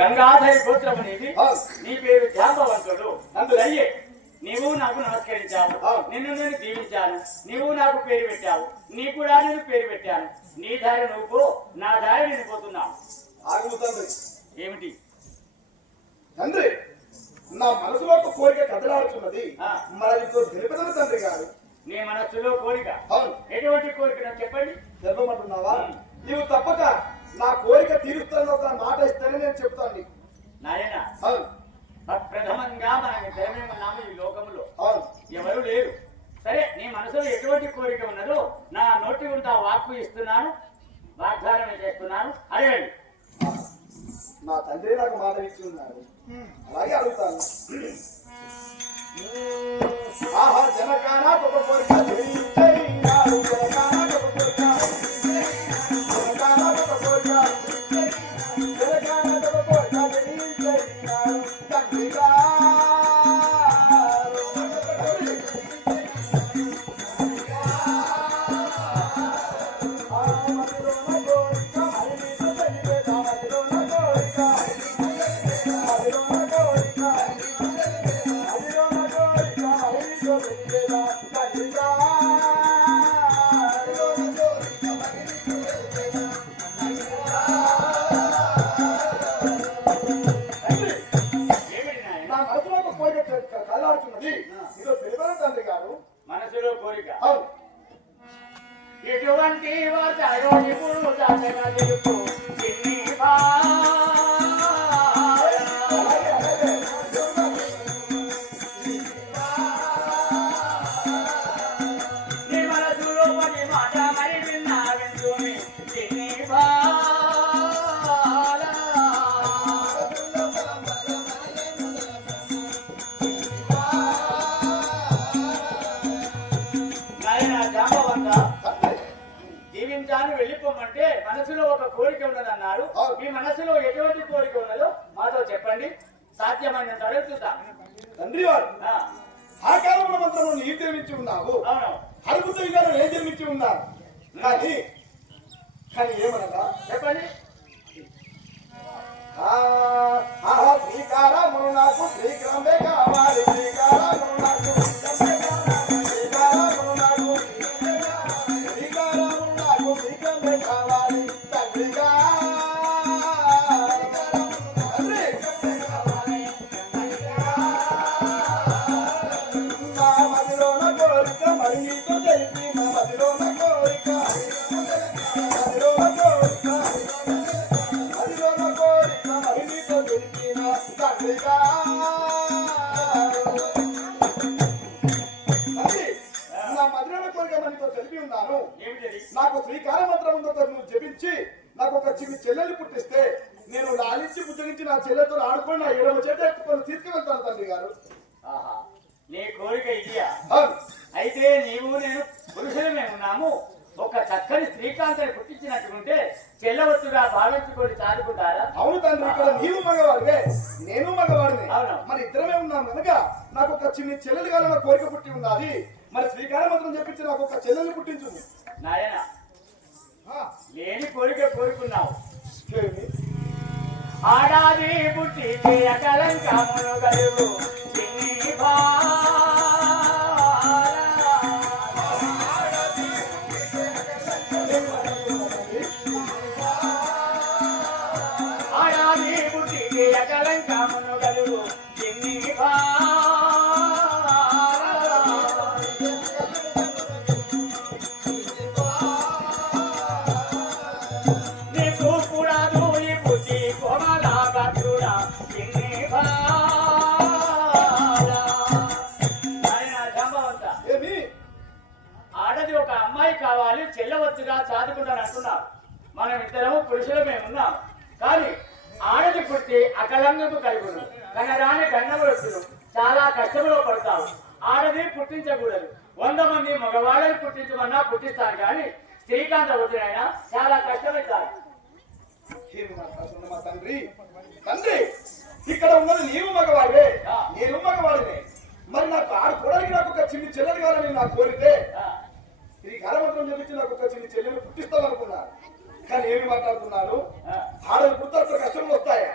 గంగాధరి గోత్రము నీది ఆ. నీ పేరు జాంబవంతుడు అందులయ్యే నీవు నాకు నమస్కరించావు. నిన్ను నేను దీవించాను. నీవు నాకు పేరు పెట్టావు. నీ కూడా నేను పేరు పెట్టాను. నీ దారి నువ్వు నా దారి నేను పోతున్నావు. తండ్రి. ఏమిటి? తండ్రి నా మనసులో ఒక కోరిక కదలాడుతున్నది. మరి తెలుపుదల తండ్రి గారు. నీ మనస్సులో కోరిక. అవును. ఎటువంటి కోరిక నాకు చెప్పండి? చెప్పమంటున్నావా. నీవు తప్పక నా కోరిక తీరుస్తాను ఒక మాట ఇస్తేనే నేను చెప్తాను నీకు. నాయన ప్రథమంగా మనం ఇద్దరమే ఉన్నాము ఈ లోకంలో ఎవరు లేరు. సరే నీ మనసులో ఎటువంటి కోరిక ఉన్నదో నా నోటి ఉంట వాక్కు ఇస్తున్నాను వాగ్దానం చేస్తున్నాను. అడగండి నా తండ్రి నాకు మాట ఇచ్చి ఉన్నారు. అలాగే అడుగుతాను. ఆహా జనకాన ఒక కోరిక. కదలాడుతున్నది ఇదో తెలిపేదా తండ్రి గారు. మనసులో కోరిక. ఎటువంటి వాచారో మనసులో ఒక కోరిక ఉన్నదన్నారు. అవును. మీ మనసులో ఎటువంటి కోరిక ఉన్నదో మాతో చెప్పండి. సాధ్యమైనంత వరకు చూద్దాం. తండ్రి వారు ఆ, కాలంలో మంత్రము నీ జన్మించి ఉన్నావు. హరిపుత్రి గారు నేను జన్మించి ఉన్నారు కానీ కానీ ఏమనగా? చెప్పండి. ఆహా శ్రీకారమును నాకు శ్రీకరమే కావాలి. శ్రీకారమును నాకు శ్రీకారమును నాకు శ్రీకారమును నాకు శ్రీకరమే కావాలి. నాకు శ్రీకార మంత్రం నువ్వు జపించి నాకు ఒక చిన్న చెల్లెలు పుట్టిస్తే నేను లాలించి పుట్టించి నా చెల్లెతో ఆడుకొని నా ఎడమ చేత ఎత్తుకొని తీసుకువెళ్తాను తండ్రి గారు. ఆహా నీ కోరిక. అయితే నీవు నేను పురుషులమే ఉన్నాము ఒక చక్కని శ్రీకాంతని పుట్టించినట్టుకుంటే చెల్లవచ్చుగా భావించుకొని చాలుకుంటారా అవును తండ్రి ఇక్కడ నీవు మగవాడివే నేను మగవాడిని. అవును. మరి ఇద్దరమే ఉన్నాం కనుక నాకు ఒక చిన్న చెల్లెలు కావాలన్న కోరిక పుట్టి ఉన్నది మరి శ్రీకార మంత్రం చెప్పించి నాకు ఒక చెల్లెలు పుట్టించు నాయన లేని కోరిక కోరుకున్నావు? ఆడాది పుట్టి కలంకమును కలుగు అమ్మాయి కావాలి చెల్లవచ్చుగా చాదుకుంటాను అంటున్నారు. మనం ఇద్దరము పురుషులమే ఉన్నాం. కానీ ఆడది పుట్టి అకలంగకు కలుగును. కనరాని కన్నవచ్చును చాలా కష్టంలో పడతావు. ఆడది పుట్టించకూడదు. వంద మంది మగవాళ్ళని పుట్టించమన్నా పుట్టిస్తాను కానీ శ్రీకాంత వచ్చినైనా చాలా కష్టమవుతారు తండ్రి. తండ్రి ఇక్కడ ఉన్నది నీవు మగవాడివే. ఆ. నేను మగవాడినే. మరి నాకు ఆడుకోవడానికి నాకు ఒక చిన్న చెల్లెలు కావాలని నా కోరితే? ఈ కాలమంత్రం చెప్పించి నాకు ఒక చిన్న చెల్లెలు పుట్టిస్తాను అనుకున్నాను కానీ ఏమి మాట్లాడుతున్నాను ఆ. ఆడలు పుట్టాల్సిన కష్టంలో వస్తాయా?